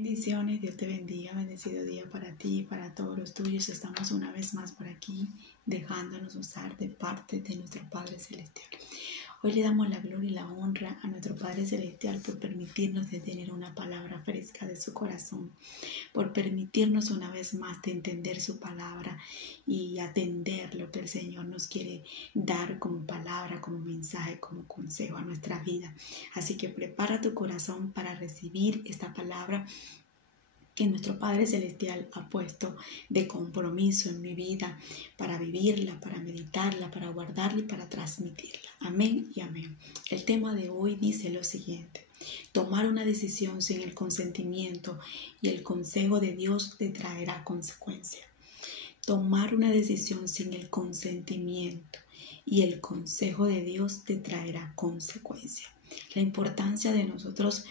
Bendiciones, Dios te bendiga, bendecido día para ti y para todos los tuyos. Estamos una vez más por aquí, dejándonos usar de parte de nuestro Padre Celestial. Hoy le damos la gloria y la honra a nuestro Padre Celestial por permitirnos de tener una palabra fresca de su corazón, por permitirnos una vez más de entender su palabra y atender lo que el Señor nos quiere dar como palabra, como mensaje, como consejo a nuestra vida. Así que prepara tu corazón para recibir esta palabra que nuestro Padre Celestial ha puesto de compromiso en mi vida para vivirla, para meditarla, para guardarla y para transmitirla. Amén y amén. El tema de hoy dice lo siguiente: tomar una decisión sin el consentimiento y el consejo de Dios te traerá consecuencia. Tomar una decisión sin el consentimiento y el consejo de Dios te traerá consecuencia. La importancia de nosotros,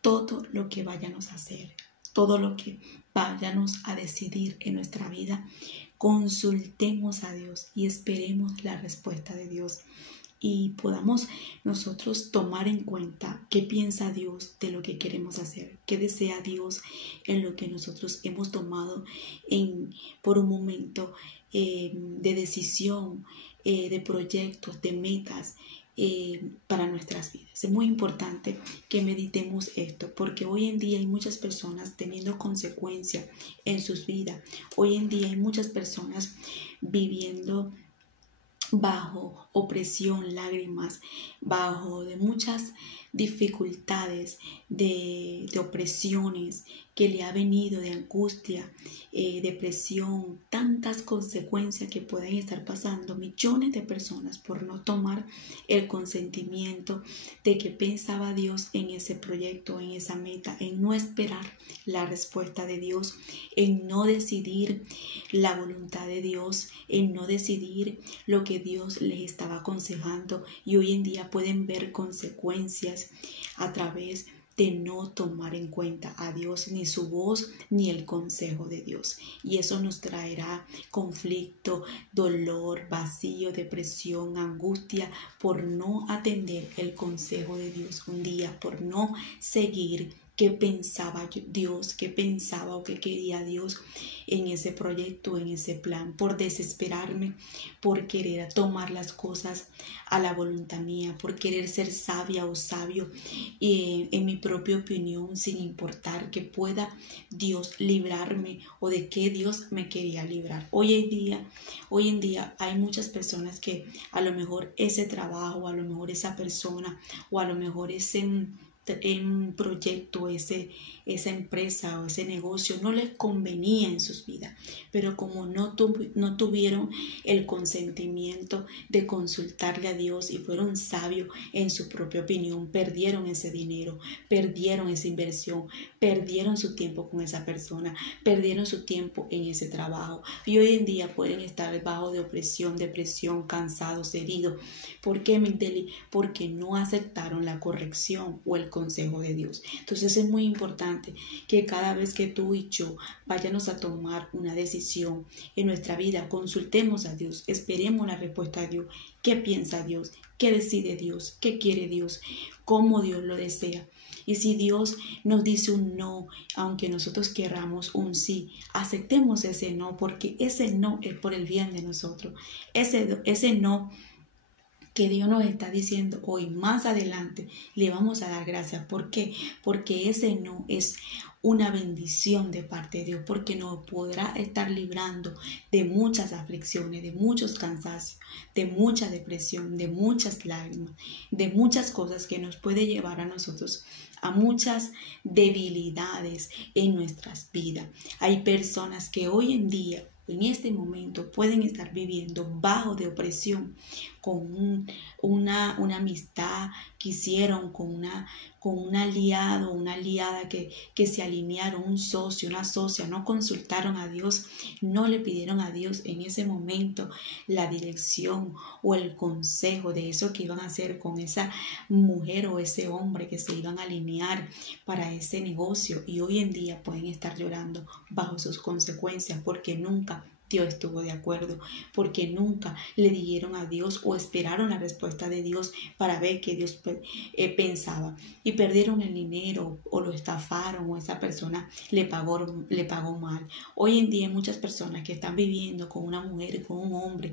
todo lo que vayamos a hacer, todo lo que vayamos a decidir en nuestra vida, consultemos a Dios y esperemos la respuesta de Dios y podamos nosotros tomar en cuenta qué piensa Dios de lo que queremos hacer, qué desea Dios en lo que nosotros hemos tomado por un momento de decisión, de proyectos, de metas para nuestras vidas. Es muy importante que meditemos esto, porque hoy en día hay muchas personas teniendo consecuencias en sus vidas. Hoy en día hay muchas personas viviendo bajo opresión, lágrimas, bajo de muchas dificultades, de opresiones que le ha venido, de angustia, depresión, tantas consecuencias que pueden estar pasando millones de personas por no tomar el consentimiento de que pensaba Dios en ese proyecto, en esa meta, en no esperar la respuesta de Dios, en no decidir la voluntad de Dios, en no decidir lo que Dios les estaba aconsejando, y hoy en día pueden ver consecuencias a través de no tomar en cuenta a Dios, ni su voz, ni el consejo de Dios. Y eso nos traerá conflicto, dolor, vacío, depresión, angustia, por no atender el consejo de Dios un día, por no seguir qué pensaba Dios, qué pensaba o qué quería Dios en ese proyecto, en ese plan, por desesperarme, por querer tomar las cosas a la voluntad mía, por querer ser sabia o sabio en mi propia opinión, sin importar que pueda Dios librarme o de qué Dios me quería librar. Hoy en día hay muchas personas que a lo mejor ese trabajo, a lo mejor esa persona o a lo mejor ese en proyecto, esa empresa o ese negocio no les convenía en sus vidas, pero como no tuvieron el consentimiento de consultarle a Dios y fueron sabios en su propia opinión, perdieron ese dinero, perdieron esa inversión, perdieron su tiempo con esa persona, perdieron su tiempo en ese trabajo, y hoy en día pueden estar bajo de opresión, depresión, cansados, heridos. ¿Por qué, Migdeli? Porque no aceptaron la corrección o el consejo de Dios. Entonces es muy importante que cada vez que tú y yo vayamos a tomar una decisión en nuestra vida, consultemos a Dios, esperemos la respuesta de Dios. ¿Qué piensa Dios? ¿Qué decide Dios? ¿Qué quiere Dios? ¿Cómo Dios lo desea? Y si Dios nos dice un no, aunque nosotros queramos un sí, aceptemos ese no, porque ese no es por el bien de nosotros. Ese no que Dios nos está diciendo hoy, más adelante, le vamos a dar gracias. ¿Por qué? Porque ese no es una bendición de parte de Dios, porque nos podrá estar librando de muchas aflicciones, de muchos cansancios, de mucha depresión, de muchas lágrimas, de muchas cosas que nos puede llevar a nosotros a muchas debilidades en nuestras vidas. Hay personas que hoy en día, en este momento, pueden estar viviendo bajo de opresión con una amistad que hicieron con un aliado, una aliada que se alinearon, un socio, una socia, no consultaron a Dios, no le pidieron a Dios en ese momento la dirección o el consejo de eso que iban a hacer con esa mujer o ese hombre que se iban a alinear para ese negocio, y hoy en día pueden estar llorando bajo sus consecuencias porque nunca Dios estuvo de acuerdo, porque nunca le dijeron a Dios o esperaron la respuesta de Dios para ver qué Dios pensaba, y perdieron el dinero o lo estafaron o esa persona le pagó mal. Hoy en día hay muchas personas que están viviendo con una mujer y con un hombre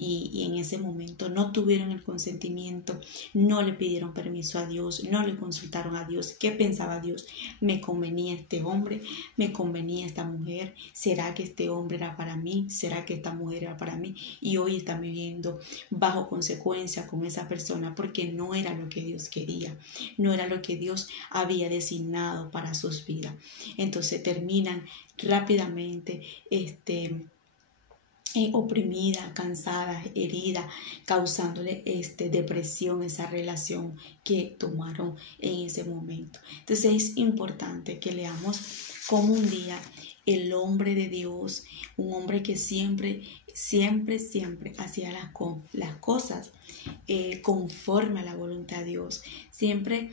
y en ese momento no tuvieron el consentimiento, no le pidieron permiso a Dios, no le consultaron a Dios. ¿Qué pensaba Dios? ¿Me convenía este hombre? ¿Me convenía esta mujer? ¿Será que este hombre era para mí? ¿Será que esta mujer era para mí? Y hoy están viviendo bajo consecuencia con esa persona porque no era lo que Dios quería, no era lo que Dios había designado para sus vidas. Entonces terminan rápidamente oprimida, cansada, herida, causándole depresión esa relación que tomaron en ese momento. Entonces es importante que leamos como un día el hombre de Dios, un hombre que siempre hacía las cosas conforme a la voluntad de Dios. Siempre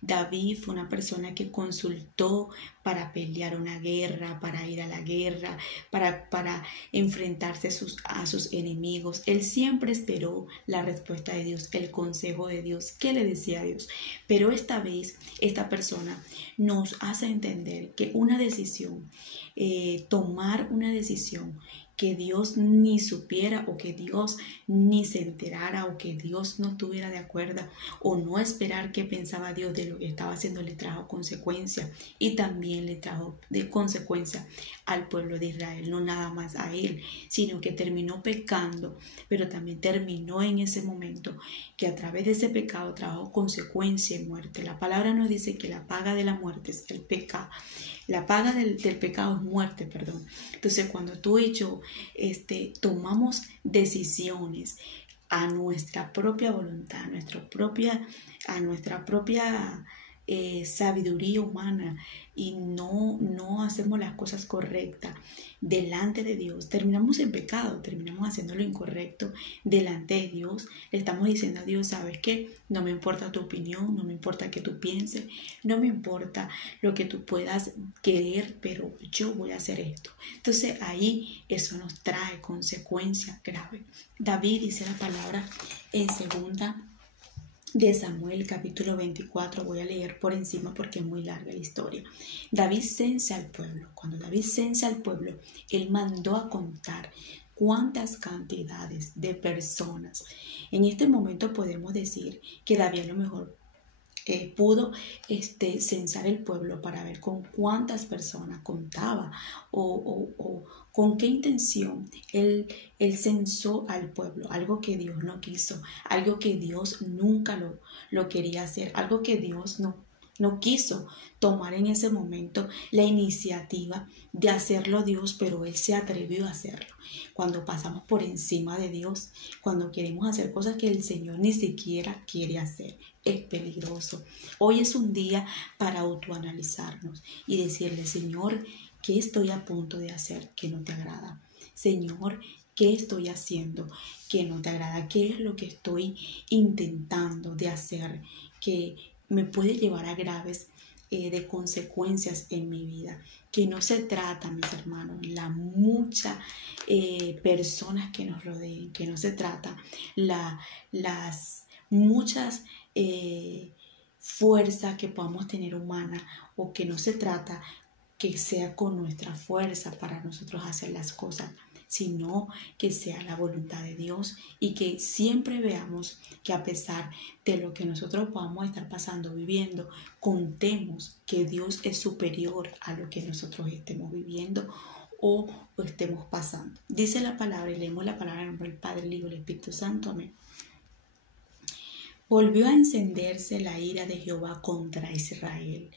David fue una persona que consultó para pelear una guerra, para ir a la guerra, para enfrentarse a sus enemigos. Él siempre esperó la respuesta de Dios, el consejo de Dios. ¿Qué le decía a Dios? Pero esta vez, esta persona nos hace entender que una decisión, tomar una decisión que Dios ni supiera o que Dios ni se enterara o que Dios no estuviera de acuerdo o no esperar qué pensaba Dios de lo que estaba haciendo, le trajo consecuencias, y también le trajo de consecuencia al pueblo de Israel, no nada más a él, sino que terminó pecando, pero también terminó en ese momento que a través de ese pecado trajo consecuencia y muerte. La palabra nos dice que la paga de la muerte es el pecado. La paga del pecado es muerte, perdón. Entonces, cuando tú y yo tomamos decisiones a nuestra propia voluntad, a nuestra propia sabiduría humana, y no hacemos las cosas correctas delante de Dios, terminamos en pecado, terminamos haciendo lo incorrecto delante de Dios. Le estamos diciendo a Dios: ¿sabes qué? No me importa tu opinión, no me importa que tú pienses, no me importa lo que tú puedas querer, pero yo voy a hacer esto. Entonces ahí eso nos trae consecuencias graves. David dice la palabra en 2 de Samuel capítulo 24, voy a leer por encima porque es muy larga la historia. David censa al pueblo. Cuando David censa al pueblo, él mandó a contar cuántas cantidades de personas. En este momento podemos decir que David a lo mejor pudo censar el pueblo para ver con cuántas personas contaba o con qué intención él censó al pueblo, algo que Dios no quiso, algo que Dios nunca lo quería hacer, algo que Dios no quiso tomar en ese momento la iniciativa de hacerlo Dios, pero Él se atrevió a hacerlo. Cuando pasamos por encima de Dios, cuando queremos hacer cosas que el Señor ni siquiera quiere hacer, es peligroso. Hoy es un día para autoanalizarnos y decirle: Señor, ¿qué estoy a punto de hacer que no te agrada? Señor, ¿qué estoy haciendo que no te agrada? ¿Qué es lo que estoy intentando de hacer que me puede llevar a graves de consecuencias en mi vida? Que no se trata, mis hermanos, las muchas personas que nos rodeen, que no se trata las muchas fuerzas que podamos tener humana, o que no se trata que sea con nuestra fuerza para nosotros hacer las cosas, sino que sea la voluntad de Dios, y que siempre veamos que a pesar de lo que nosotros podamos estar pasando, viviendo, contemos que Dios es superior a lo que nosotros estemos viviendo o estemos pasando. Dice la palabra, y leemos la palabra en nombre del Padre, el Hijo y el Espíritu Santo. Amén. Volvió a encenderse la ira de Jehová contra Israel,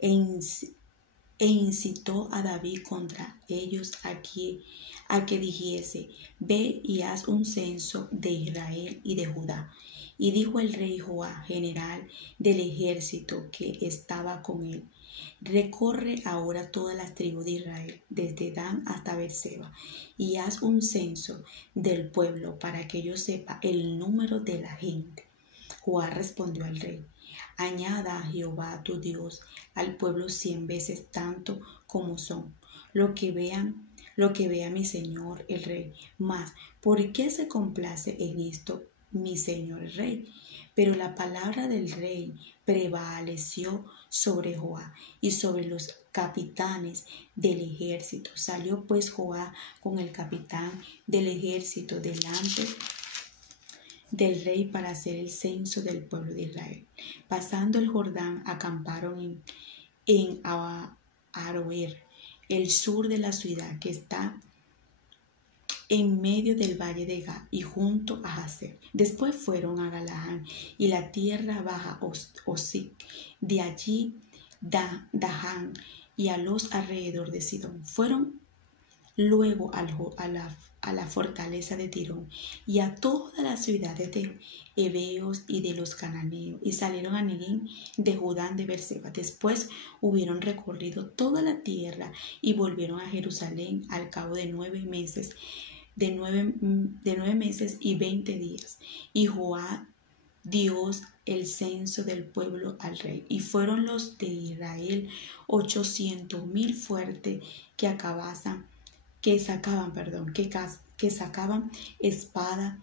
e incitó a David contra ellos a que dijese: ve y haz un censo de Israel y de Judá. Y dijo el rey Joab, general del ejército que estaba con él: recorre ahora todas las tribus de Israel, desde Dan hasta Beerseba, y haz un censo del pueblo para que yo sepa el número de la gente. Joab respondió al rey: Añada a Jehová tu Dios al pueblo 100 veces tanto como son, lo que vea mi señor el rey. Mas, ¿por qué se complace en esto mi señor el rey? Pero la palabra del rey prevaleció sobre Joab y sobre los capitanes del ejército. Salió pues Joab con el capitán del ejército delante del rey para hacer el censo del pueblo de Israel. Pasando el Jordán, acamparon en Aroer, el sur de la ciudad que está en medio del valle de Gad y junto a Jazer. Después fueron a Galaad y la tierra baja Osic, de allí Dahán y a los alrededor de Sidón. Fueron luego a la fortaleza de Tirón y a todas las ciudades de heveos y de los cananeos, y salieron a Negín de Judá de Berseba. Después hubieron recorrido toda la tierra y volvieron a Jerusalén al cabo de 9 meses, de 9 meses y 20 días. Y Joab dio el censo del pueblo al rey, y fueron los de Israel 800,000 fuertes que sacaban espada,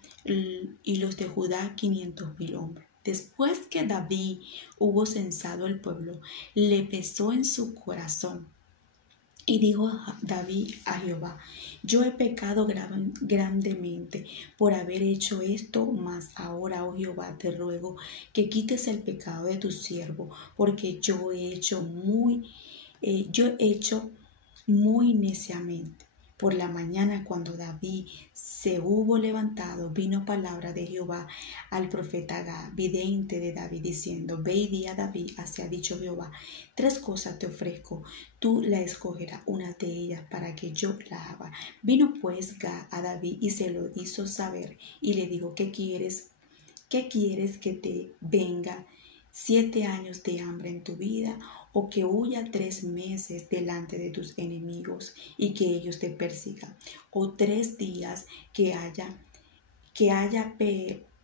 y los de Judá 500,000 hombres. Después que David hubo censado el pueblo, le pesó en su corazón. Y dijo David a Jehová: yo he pecado grandemente por haber hecho esto, mas ahora, oh Jehová, te ruego que quites el pecado de tu siervo, porque yo he hecho muy neciamente. Por la mañana, cuando David se hubo levantado, vino palabra de Jehová al profeta Gad, vidente de David, diciendo: ve y di a David, así ha dicho Jehová, 3 cosas te ofrezco, tú la escogerás una de ellas para que yo la haga. Vino pues Gad a David y se lo hizo saber, y le dijo: ¿Qué quieres que te venga 7 años de hambre en tu vida, o que huya 3 meses delante de tus enemigos y que ellos te persigan, o 3 días que haya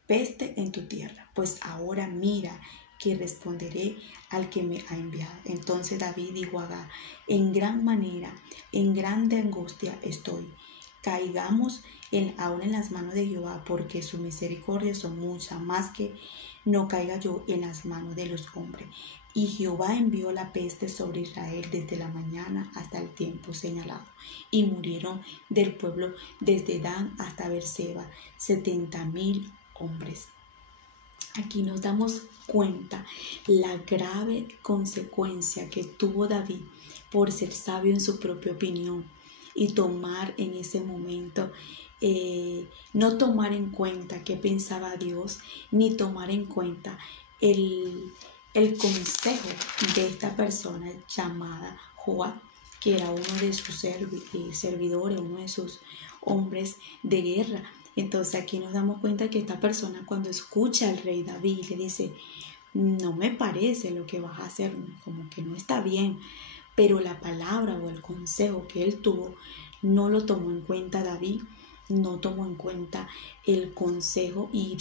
peste en tu tierra? Pues ahora mira que responderé al que me ha enviado. Entonces David dijo a Gad: en grande angustia estoy. Caigamos aún en las manos de Jehová, porque su misericordia son muchas, más que no caiga yo en las manos de los hombres. Y Jehová envió la peste sobre Israel desde la mañana hasta el tiempo señalado, y murieron del pueblo desde Dan hasta Berseba 70,000 hombres. Aquí nos damos cuenta la grave consecuencia que tuvo David por ser sabio en su propia opinión y tomar en ese momento, no tomar en cuenta qué pensaba Dios, ni tomar en cuenta el consejo de esta persona llamada Joab, que era uno de sus servidores, uno de sus hombres de guerra. Entonces aquí nos damos cuenta que esta persona, cuando escucha al rey David, le dice: no me parece lo que vas a hacer, como que no está bien. Pero la palabra o el consejo que él tuvo no lo tomó en cuenta David, no tomó en cuenta el consejo y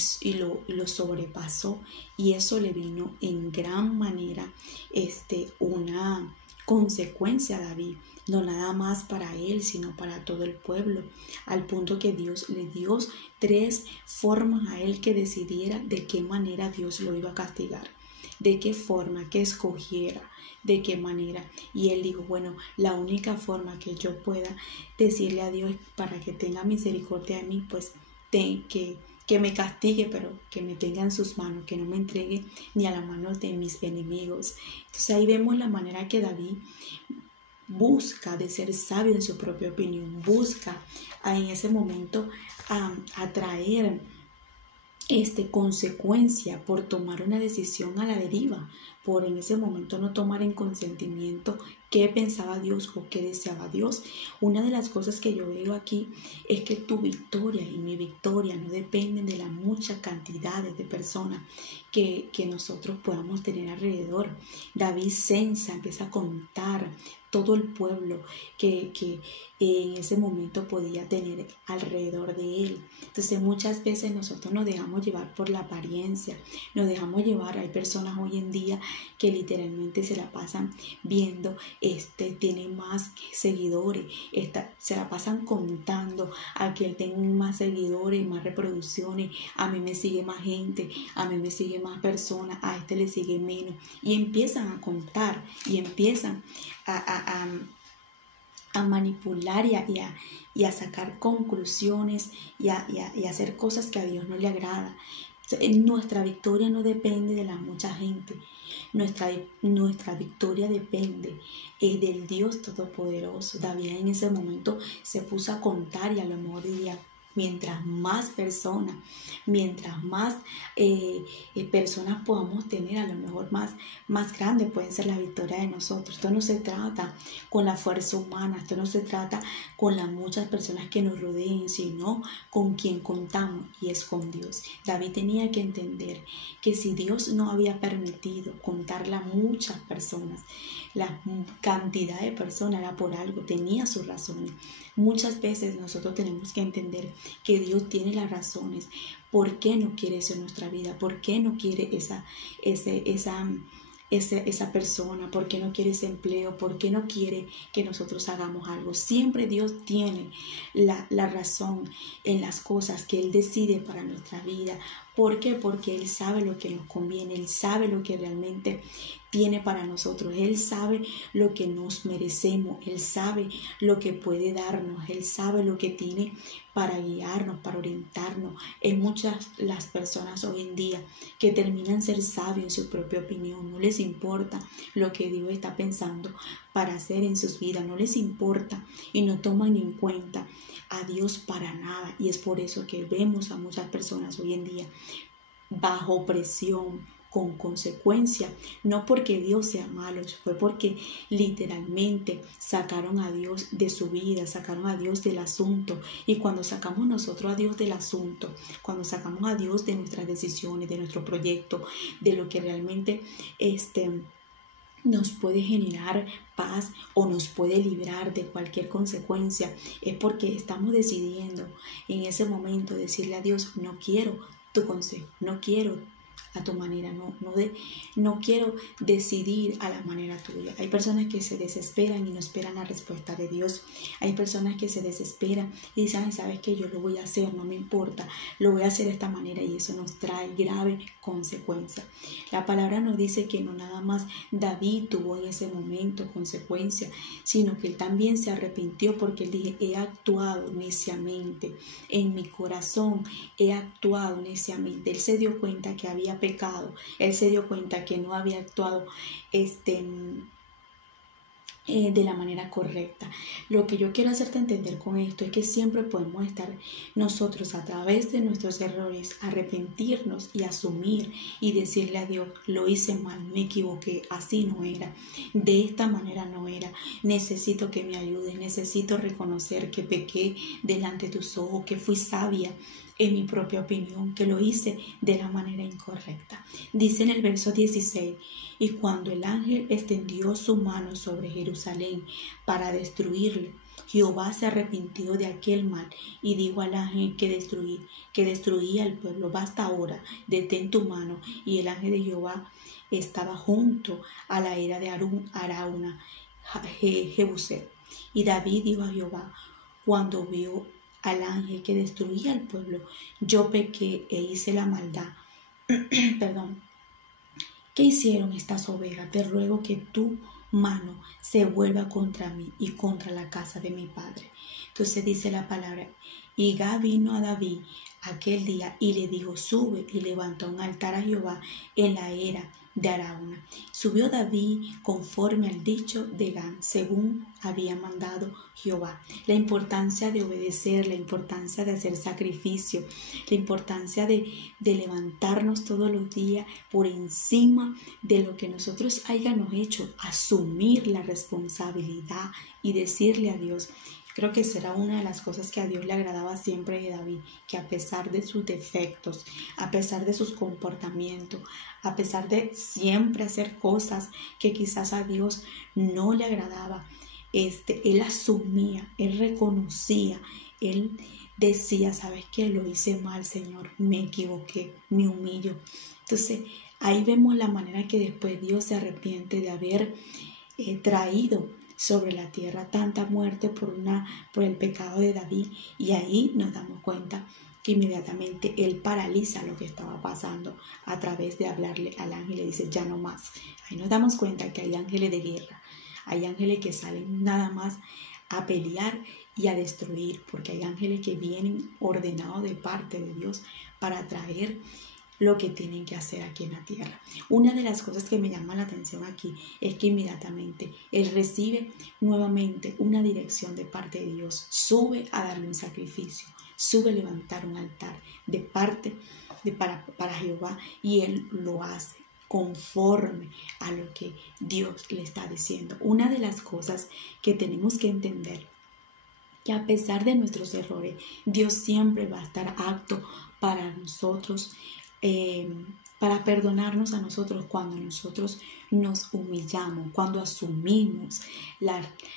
lo sobrepasó, y eso le vino en gran manera una consecuencia a David, no nada más para él, sino para todo el pueblo, al punto que Dios le dio 3 formas a él que decidiera de qué manera Dios lo iba a castigar, de qué forma, que escogiera, de qué manera. Y él dijo: bueno, la única forma que yo pueda decirle a Dios para que tenga misericordia de mí, pues que me castigue, pero que me tenga en sus manos, que no me entregue ni a las manos de mis enemigos. Entonces ahí vemos la manera que David busca de ser sabio en su propia opinión, busca en ese momento atraer consecuencia por tomar una decisión a la deriva, por en ese momento no tomar en consentimiento qué pensaba Dios o qué deseaba Dios. Una de las cosas que yo veo aquí es que tu victoria y mi victoria no dependen de la mucha cantidad de personas que nosotros podamos tener alrededor. David censa, empieza a contar todo el pueblo que en ese momento podía tener alrededor de él. Entonces muchas veces nosotros nos dejamos llevar por la apariencia, nos dejamos llevar. Hay personas hoy en día que literalmente se la pasan viendo, tienen más seguidores, se la pasan contando a que él tenga más seguidores, más reproducciones, a mí me sigue más gente, a mí me sigue más personas, a este le sigue menos, y empiezan a contar y empiezan a manipular y a sacar conclusiones y a hacer cosas que a Dios no le agrada. Nuestra victoria no depende de la mucha gente. Nuestra victoria depende del Dios Todopoderoso. David en ese momento se puso a contar y a lo mejor diría, mientras más personas, mientras más personas podamos tener, a lo mejor más grande pueden ser las victorias de nosotros. Esto no se trata con la fuerza humana, esto no se trata con las muchas personas que nos rodeen, sino con quien contamos, y es con Dios. David tenía que entender que si Dios no había permitido contarle a muchas personas, la cantidad de personas era por algo, tenía sus razones. Muchas veces nosotros tenemos que entender que Dios tiene las razones. ¿Por qué no quiere eso en nuestra vida? ¿Por qué no quiere esa persona? ¿Por qué no quiere ese empleo? ¿Por qué no quiere que nosotros hagamos algo? Siempre Dios tiene la razón en las cosas que Él decide para nuestra vida. ¿Por qué? Porque Él sabe lo que nos conviene, Él sabe lo que realmente tiene para nosotros, Él sabe lo que nos merecemos, Él sabe lo que puede darnos, Él sabe lo que tiene para guiarnos, para orientarnos. Hay muchas las personas hoy en día que terminan ser sabios en su propia opinión, no les importa lo que Dios está pensando para hacer en sus vidas, no les importa y no toman en cuenta a Dios para nada. Y es por eso que vemos a muchas personas hoy en día bajo presión, con consecuencia, no porque Dios sea malo, fue porque literalmente sacaron a Dios de su vida, sacaron a Dios del asunto. Y cuando sacamos nosotros a Dios del asunto, cuando sacamos a Dios de nuestras decisiones, de nuestro proyecto, de lo que realmente nos puede generar paz o nos puede librar de cualquier consecuencia, es porque estamos decidiendo en ese momento decirle a Dios, no quiero tu consejo, no quiero a tu manera, no quiero decidir a la manera tuya. Hay personas que se desesperan y no esperan la respuesta de Dios. Hay personas que se desesperan y dicen, ¿sabes qué? Yo lo voy a hacer, no me importa, lo voy a hacer de esta manera, y eso nos trae grave consecuencia. La palabra nos dice que no nada más David tuvo en ese momento consecuencia, sino que él también se arrepintió, porque él dijo, he actuado neciamente, en mi corazón he actuado neciamente. Él se dio cuenta que había pecado, él se dio cuenta que no había actuado de la manera correcta. Lo que yo quiero hacerte entender con esto es que siempre podemos estar nosotros, a través de nuestros errores, arrepentirnos y asumir y decirle a Dios, lo hice mal, me equivoqué, así no era, de esta manera no era, necesito que me ayudes, necesito reconocer que pequé delante de tus ojos, que fui sabia en mi propia opinión, que lo hice de la manera incorrecta. Dice en el verso 16, y cuando el ángel extendió su mano sobre Jerusalén para destruirlo, Jehová se arrepintió de aquel mal y dijo al ángel que destruía al pueblo, basta ahora, detén tu mano. Y el ángel de Jehová estaba junto a la era de Arauna, Jebuseo. Y David dijo a Jehová, cuando vio al ángel que destruía al pueblo, yo pequé e hice la maldad. Perdón. ¿Qué hicieron estas ovejas? Te ruego que tu mano se vuelva contra mí y contra la casa de mi padre. Entonces dice la palabra, y Gad vino a David aquel día y le dijo, sube, y levantó un altar a Jehová en la era de Arauna. Subió David conforme al dicho de Gad, según había mandado Jehová. La importancia de obedecer, la importancia de hacer sacrificio, la importancia de levantarnos todos los días por encima de lo que nosotros hayamos hecho, asumir la responsabilidad y decirle a Dios. Creo que será una de las cosas que a Dios le agradaba siempre de David, que a pesar de sus defectos, a pesar de sus comportamientos, a pesar de siempre hacer cosas que quizás a Dios no le agradaba, él asumía, él reconocía, él decía, ¿sabes qué? Lo hice mal, Señor, me equivoqué, me humillo. Entonces, ahí vemos la manera que después Dios se arrepiente de haber traído sobre la tierra tanta muerte por el pecado de David, y ahí nos damos cuenta que inmediatamente él paraliza lo que estaba pasando a través de hablarle al ángel y dice ya no más. Ahí nos damos cuenta que hay ángeles de guerra, hay ángeles que salen nada más a pelear y a destruir, porque hay ángeles que vienen ordenados de parte de Dios para traer lo que tienen que hacer aquí en la tierra. Una de las cosas que me llama la atención aquí es que inmediatamente él recibe nuevamente una dirección de parte de Dios, sube a darle un sacrificio, sube a levantar un altar de parte para Jehová, y él lo hace conforme a lo que Dios le está diciendo. Una de las cosas que tenemos que entender, que a pesar de nuestros errores, Dios siempre va a estar apto para nosotros, para perdonarnos a nosotros cuando nosotros nos humillamos, cuando asumimos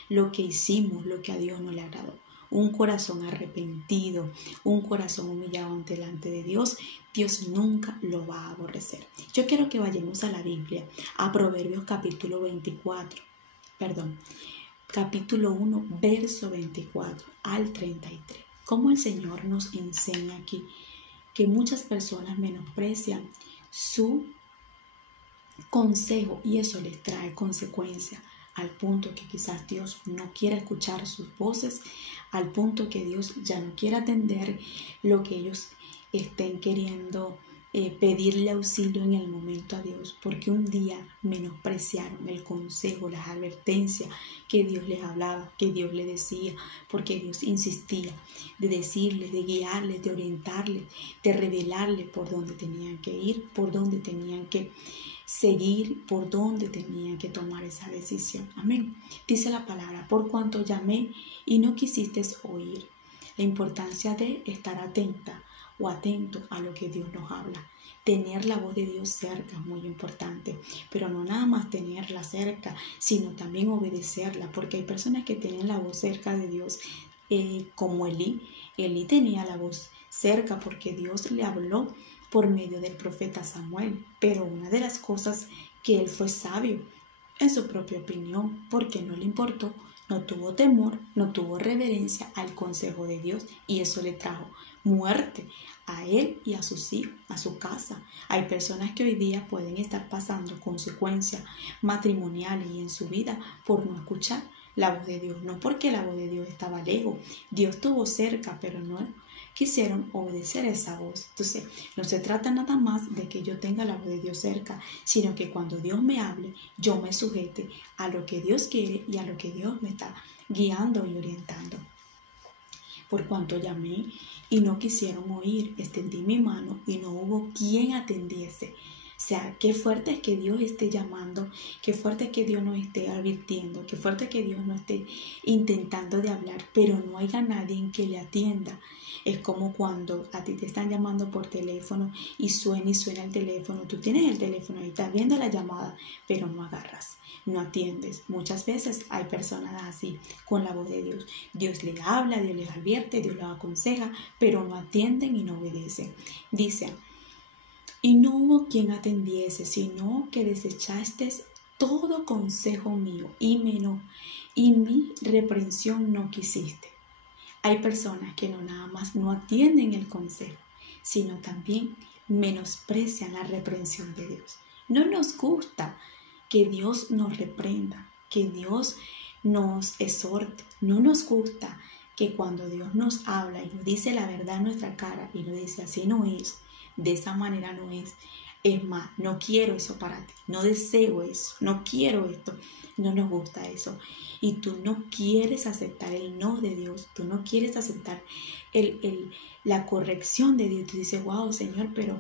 lo que hicimos, lo que a Dios no le agradó. Un corazón arrepentido, un corazón humillado delante de Dios, Dios nunca lo va a aborrecer. Yo quiero que vayamos a la Biblia, a Proverbios capítulo 1, verso 24 al 33. Cómo el Señor nos enseña aquí que muchas personas menosprecian su consejo y eso les trae consecuencias, al punto que quizás Dios no quiera escuchar sus voces, al punto que Dios ya no quiera atender lo que ellos estén queriendo pedirle auxilio en el momento a Dios, porque un día menospreciaron el consejo, las advertencias que Dios les hablaba, que Dios les decía, porque Dios insistía de decirles, de guiarles, de orientarles, de revelarles por dónde tenían que ir, por dónde tenían que seguir, por dónde tenían que tomar esa decisión. Amén. Dice la palabra, por cuanto llamé y no quisiste oír. La importancia de estar atenta o atento a lo que Dios nos habla. Tener la voz de Dios cerca es muy importante, pero no nada más tenerla cerca, sino también obedecerla, porque hay personas que tienen la voz cerca de Dios, como Elí. Elí tenía la voz cerca porque Dios le habló por medio del profeta Samuel, pero una de las cosas que él fue sabio en su propia opinión, porque no le importó, no tuvo temor, no tuvo reverencia al consejo de Dios, y eso le trajo muerte a él y a sus hijos, a su casa. Hay personas que hoy día pueden estar pasando consecuencias matrimoniales y en su vida por no escuchar la voz de Dios, no porque la voz de Dios estaba lejos, Dios estuvo cerca, pero no quisieron obedecer esa voz. Entonces, no se trata nada más de que yo tenga la voz de Dios cerca, sino que cuando Dios me hable, yo me sujete a lo que Dios quiere y a lo que Dios me está guiando y orientando. Por cuanto llamé y no quisieron oír, extendí mi mano y no hubo quien atendiese. O sea, qué fuerte es que Dios esté llamando, qué fuerte es que Dios nos esté advirtiendo, qué fuerte es que Dios nos esté intentando de hablar, pero no haya nadie en que le atienda. Es como cuando a ti te están llamando por teléfono y suena el teléfono. Tú tienes el teléfono y estás viendo la llamada, pero no agarras, no atiendes. Muchas veces hay personas así con la voz de Dios. Dios les habla, Dios les advierte, Dios los aconseja, pero no atienden y no obedecen. Dice, y no hubo quien atendiese, sino que desechaste todo consejo mío y mi reprensión no quisiste. Hay personas que no nada más no atienden el consejo, sino también menosprecian la reprensión de Dios. No nos gusta que Dios nos reprenda, que Dios nos exhorte. No nos gusta que cuando Dios nos habla y nos dice la verdad en nuestra cara y nos dice así no es, de esa manera no es, Es más, no quiero eso para ti, no deseo eso, no quiero esto, no nos gusta eso. Y tú no quieres aceptar el no de Dios, tú no quieres aceptar la corrección de Dios. Tú dices, wow, Señor, pero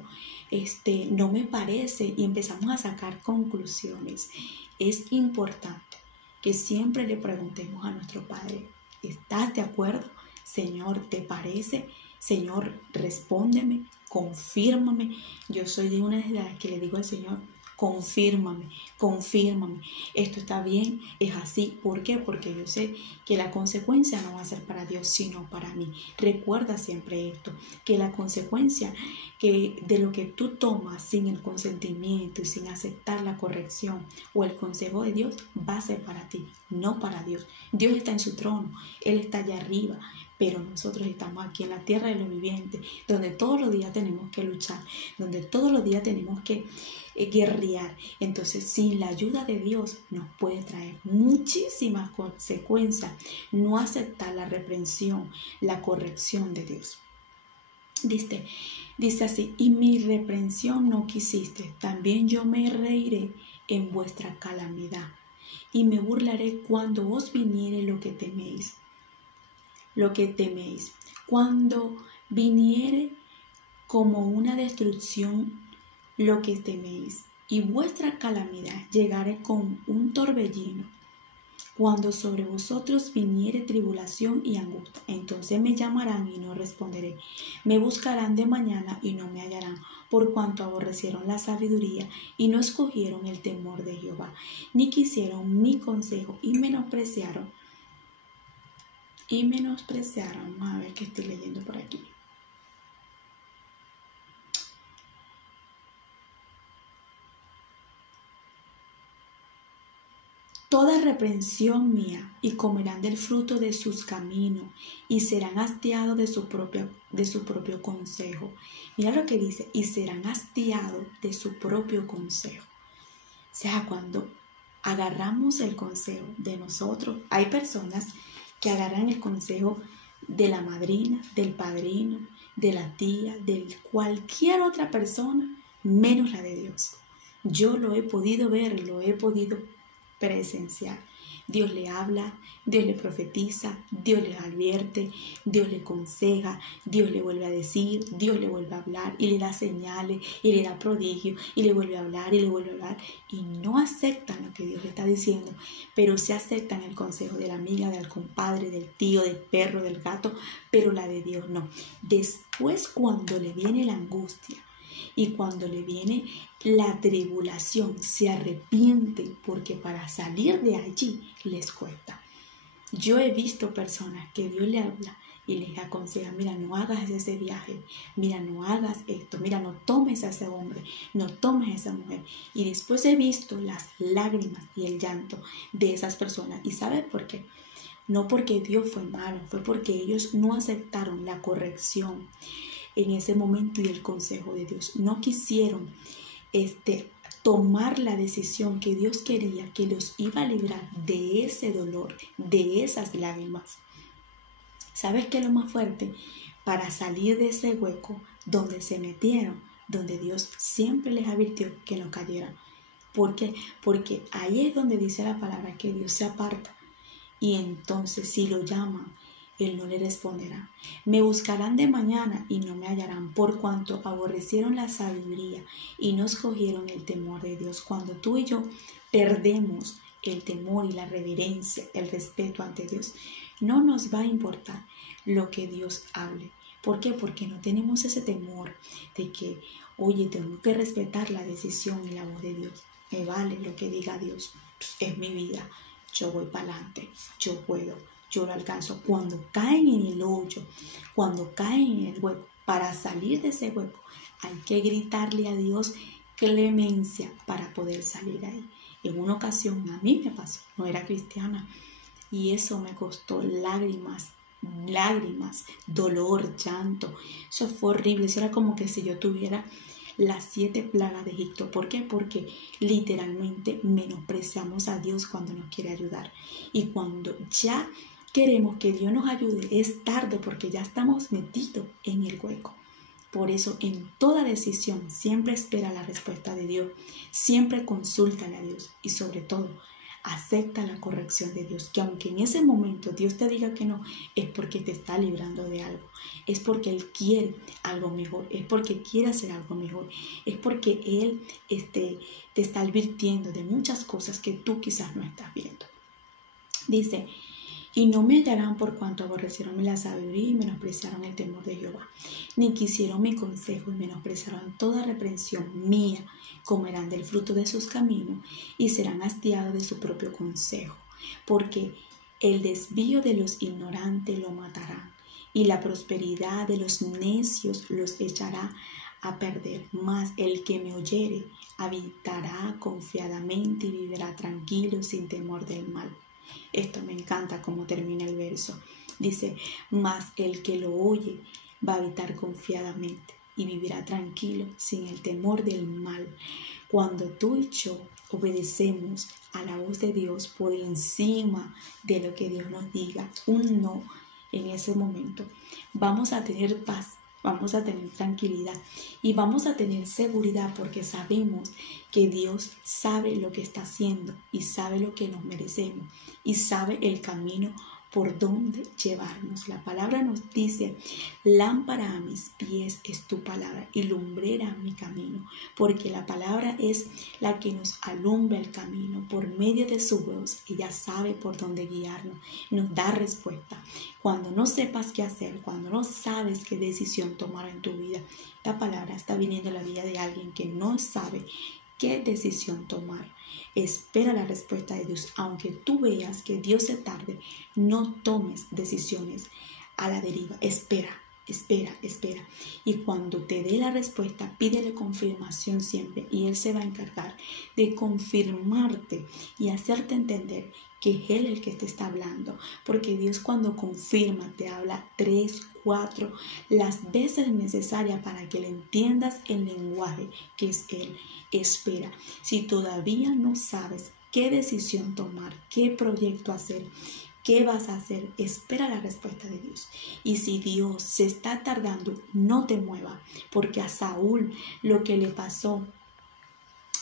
no me parece. Y empezamos a sacar conclusiones. Es importante que siempre le preguntemos a nuestro Padre, ¿estás de acuerdo? Señor, ¿te parece? Señor, respóndeme, confírmame. Yo soy de una de las que le digo al Señor, confírmame, confírmame. Esto está bien, es así. ¿Por qué? Porque yo sé que la consecuencia no va a ser para Dios, sino para mí. Recuerda siempre esto, que la consecuencia que de lo que tú tomas sin el consentimiento y sin aceptar la corrección o el consejo de Dios va a ser para ti, no para Dios. Dios está en su trono, Él está allá arriba. Pero nosotros estamos aquí en la tierra de los vivientes, donde todos los días tenemos que luchar, donde todos los días tenemos que guerrear. Entonces, sin la ayuda de Dios nos puede traer muchísimas consecuencias no aceptar la reprensión, la corrección de Dios. Dice así, y mi reprensión no quisiste, también yo me reiré en vuestra calamidad, y me burlaré cuando os viniere lo que teméis. Cuando viniere como una destrucción lo que teméis, y vuestra calamidad llegare con un torbellino, cuando sobre vosotros viniere tribulación y angustia, entonces me llamarán y no responderé, me buscarán de mañana y no me hallarán, por cuanto aborrecieron la sabiduría y no escogieron el temor de Jehová, ni quisieron mi consejo y menospreciaron. Vamos a ver qué estoy leyendo por aquí. Toda reprensión mía, y comerán del fruto de sus caminos, y serán hastiados de su propio consejo. Mira lo que dice, y serán hastiados de su propio consejo. O sea, cuando agarramos el consejo de nosotros, hay personas que agarran el consejo de la madrina, del padrino, de la tía, de cualquier otra persona, menos la de Dios. Yo lo he podido ver, lo he podido presenciar. Dios le habla, Dios le profetiza, Dios le advierte, Dios le aconseja, Dios le vuelve a decir, Dios le vuelve a hablar y le da señales y le da prodigios y le vuelve a hablar y le vuelve a hablar y no aceptan lo que Dios le está diciendo, pero se aceptan el consejo de la amiga, del compadre, del tío, del perro, del gato, pero la de Dios no. Después, cuando le viene la angustia y cuando le viene la tribulación, se arrepienten porque para salir de allí les cuesta. Yo he visto personas que Dios le habla y les aconseja, mira, no hagas ese viaje, mira, no hagas esto, mira, no tomes a ese hombre, no tomes a esa mujer. Y después he visto las lágrimas y el llanto de esas personas. ¿Y sabes por qué? No porque Dios fue malo, fue porque ellos no aceptaron la corrección en ese momento y el consejo de Dios. No quisieron tomar la decisión que Dios quería, que los iba a librar de ese dolor, de esas lágrimas. ¿Sabes qué es lo más fuerte? Para salir de ese hueco donde se metieron, donde Dios siempre les advirtió que no cayeran. ¿Por qué? Porque ahí es donde dice la palabra que Dios se aparta. Y entonces si lo llaman, Él no le responderá. Me buscarán de mañana y no me hallarán, por cuanto aborrecieron la sabiduría y no escogieron el temor de Dios. Cuando tú y yo perdemos el temor y la reverencia, el respeto ante Dios, no nos va a importar lo que Dios hable. ¿Por qué? Porque no tenemos ese temor de que, oye, tengo que respetar la decisión y la voz de Dios. Me vale lo que diga Dios, es mi vida, yo voy para adelante, yo puedo. Yo lo alcanzo. Cuando caen en el hoyo, cuando caen en el hueco, para salir de ese hueco, hay que gritarle a Dios clemencia para poder salir ahí. En una ocasión a mí me pasó, no era cristiana, y eso me costó lágrimas, dolor, llanto. Eso fue horrible. Eso era como que si yo tuviera las 7 plagas de Egipto. ¿Por qué? Porque literalmente menospreciamos a Dios cuando nos quiere ayudar. Y cuando ya queremos que Dios nos ayude, es tarde porque ya estamos metidos en el hueco. Por eso en toda decisión siempre espera la respuesta de Dios, siempre consúltale a Dios y sobre todo acepta la corrección de Dios, que aunque en ese momento Dios te diga que no, es porque te está librando de algo, es porque Él quiere algo mejor, es porque quiere hacer algo mejor, es porque Él te está advirtiendo de muchas cosas que tú quizás no estás viendo. Dice, y no me hallarán por cuanto aborrecieron la sabiduría y menospreciaron el temor de Jehová, ni quisieron mi consejo y menospreciaron toda reprensión mía, comerán del fruto de sus caminos y serán hastiados de su propio consejo, porque el desvío de los ignorantes lo matará y la prosperidad de los necios los echará a perder, mas el que me oyere habitará confiadamente y vivirá tranquilo sin temor del mal. Esto me encanta cómo termina el verso. Dice, mas el que lo oye va a habitar confiadamente y vivirá tranquilo sin el temor del mal. Cuando tú y yo obedecemos a la voz de Dios por encima de lo que Dios nos diga, un no en ese momento, vamos a tener paz, vamos a tener tranquilidad y vamos a tener seguridad porque sabemos que Dios sabe lo que está haciendo y sabe lo que nos merecemos y sabe el camino por donde llevarnos. La palabra nos dice, lámpara a mis pies es tu palabra y lumbrera a mi camino, porque la palabra es la que nos alumbra el camino. Por medio de su voz, ella sabe por dónde guiarnos, nos da respuesta. Cuando no sepas qué hacer, cuando no sabes qué decisión tomar en tu vida, esta palabra está viniendo a la vida de alguien que no sabe qué decisión tomar. Espera la respuesta de Dios. Aunque tú veas que Dios se tarde, no tomes decisiones a la deriva. Espera. Y cuando te dé la respuesta, pídele confirmación siempre y Él se va a encargar de confirmarte y hacerte entender que es Él el que te está hablando. Porque Dios cuando confirma te habla 3, 4, las veces necesarias para que le entiendas el lenguaje que es Él. Espera. Si todavía no sabes qué decisión tomar, qué proyecto hacer, ¿qué vas a hacer? Espera la respuesta de Dios. Y si Dios se está tardando, no te muevas, porque a Saúl lo que le pasó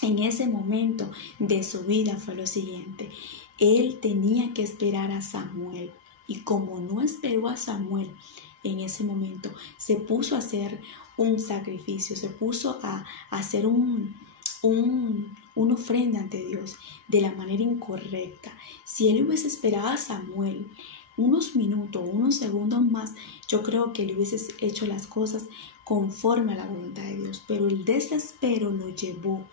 en ese momento de su vida fue lo siguiente. Él tenía que esperar a Samuel. Y como no esperó a Samuel en ese momento, se puso a hacer un sacrificio, se puso a hacer una ofrenda ante Dios de la manera incorrecta. Si él hubiese esperado a Samuel unos minutos, unos segundos más, yo creo que él hubiese hecho las cosas conforme a la voluntad de Dios. Pero el desespero lo llevó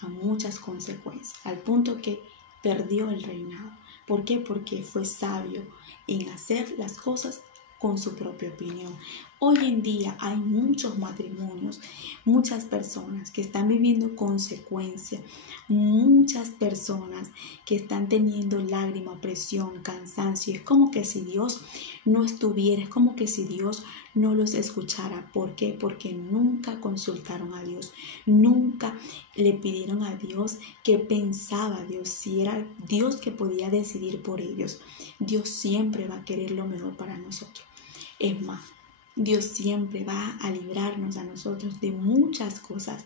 a muchas consecuencias, al punto que perdió el reinado. ¿Por qué? Porque fue sabio en hacer las cosas con su propia opinión. Hoy en día hay muchos matrimonios, muchas personas que están viviendo consecuencias, muchas personas que están teniendo lágrima, presión, cansancio. Es como que si Dios no estuviera, es como que si Dios no los escuchara. ¿Por qué? Porque nunca consultaron a Dios, nunca le pidieron a Dios qué pensaba Dios, si era Dios que podía decidir por ellos. Dios siempre va a querer lo mejor para nosotros. Es más, Dios siempre va a librarnos a nosotros de muchas cosas,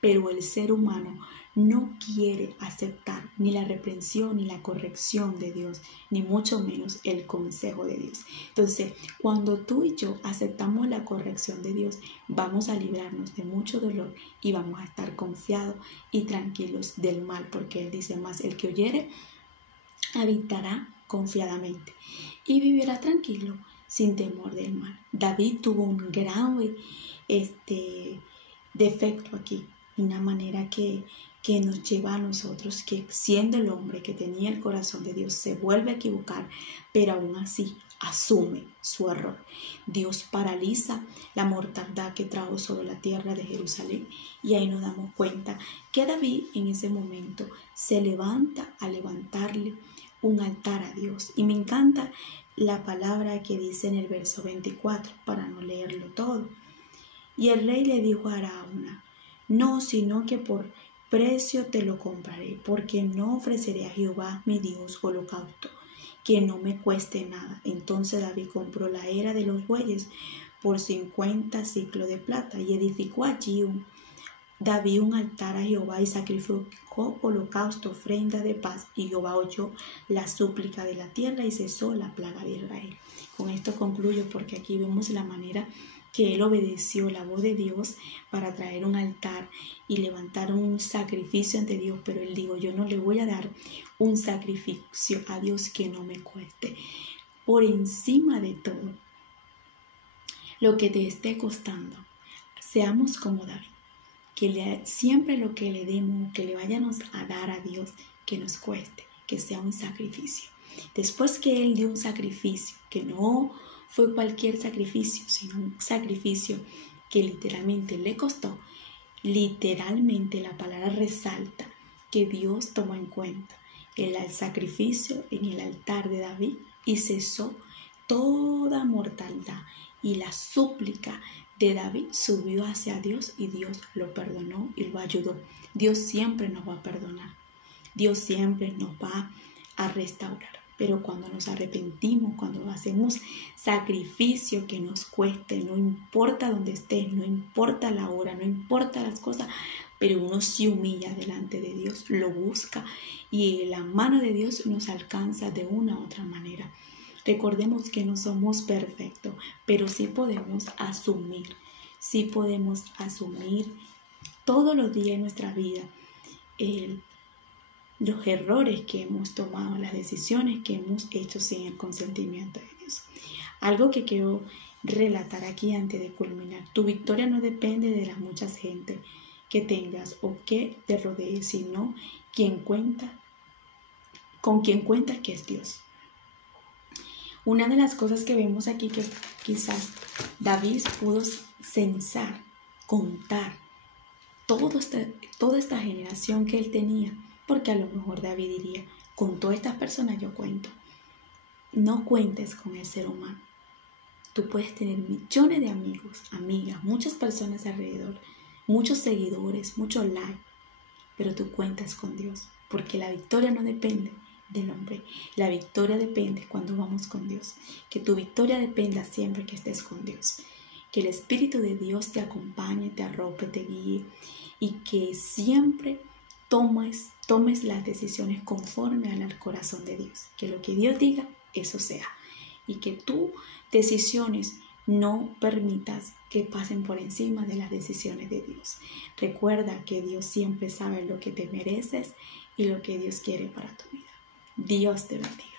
pero el ser humano no quiere aceptar ni la reprensión ni la corrección de Dios, ni mucho menos el consejo de Dios. Entonces, cuando tú y yo aceptamos la corrección de Dios, vamos a librarnos de mucho dolor y vamos a estar confiados y tranquilos del mal, porque Él dice más, el que oyere habitará confiadamente y vivirá tranquilo sin temor del mal. David tuvo un gran defecto aquí, una manera que nos lleva a nosotros, que siendo el hombre que tenía el corazón de Dios, se vuelve a equivocar, pero aún así asume su error. Dios paraliza la mortandad que trajo sobre la tierra de Jerusalén, y ahí nos damos cuenta que David en ese momento se levanta a levantarle un altar a Dios. Y me encanta la palabra que dice en el verso 24, para no leerlo todo. Y el rey le dijo a Araúna, no, sino que por precio te lo compraré, porque no ofreceré a Jehová mi Dios holocausto, que no me cueste nada. Entonces David compró la era de los bueyes por 50 ciclos de plata, y edificó allí David un altar a Jehová y sacrificó holocausto, ofrenda de paz, y Jehová oyó la súplica de la tierra y cesó la plaga de Israel. Con esto concluyo, porque aquí vemos la manera que él obedeció la voz de Dios para traer un altar y levantar un sacrificio ante Dios, pero él dijo: yo no le voy a dar un sacrificio a Dios que no me cueste. Por encima de todo lo que te esté costando, seamos como David, que siempre lo que le demos, que le vayamos a dar a Dios, que nos cueste, que sea un sacrificio. Después que él dio un sacrificio, que no fue cualquier sacrificio, sino un sacrificio que literalmente le costó, literalmente la palabra resalta que Dios tomó en cuenta el sacrificio en el altar de David y cesó toda mortalidad, y la súplica de David subió hacia Dios y Dios lo perdonó y lo ayudó. Dios siempre nos va a perdonar, Dios siempre nos va a restaurar, pero cuando nos arrepentimos, cuando hacemos sacrificio que nos cueste, no importa dónde estés, no importa la hora, no importa las cosas, pero uno se humilla delante de Dios, lo busca, y la mano de Dios nos alcanza de una u otra manera. Recordemos que no somos perfectos, pero sí podemos asumir todos los días de nuestra vida los errores que hemos tomado, las decisiones que hemos hecho sin el consentimiento de Dios. Algo que quiero relatar aquí antes de culminar: tu victoria no depende de la mucha gente que tengas o que te rodee, sino con quien cuentas, que es Dios. Una de las cosas que vemos aquí, que quizás David pudo censar, contar toda esta generación que él tenía, porque a lo mejor David diría: con todas estas personas yo cuento. No cuentes con el ser humano. Tú puedes tener millones de amigos, amigas, muchas personas alrededor, muchos seguidores, muchos likes, pero tú cuentas con Dios, porque la victoria no depende del hombre. La victoria depende cuando vamos con Dios. Que tu victoria dependa siempre que estés con Dios. Que el Espíritu de Dios te acompañe, te arrope, te guíe, y que siempre tomes las decisiones conforme al corazón de Dios. Que lo que Dios diga, eso sea. Y que tus decisiones no permitas que pasen por encima de las decisiones de Dios. Recuerda que Dios siempre sabe lo que te mereces y lo que Dios quiere para tu vida. Dios te bendiga.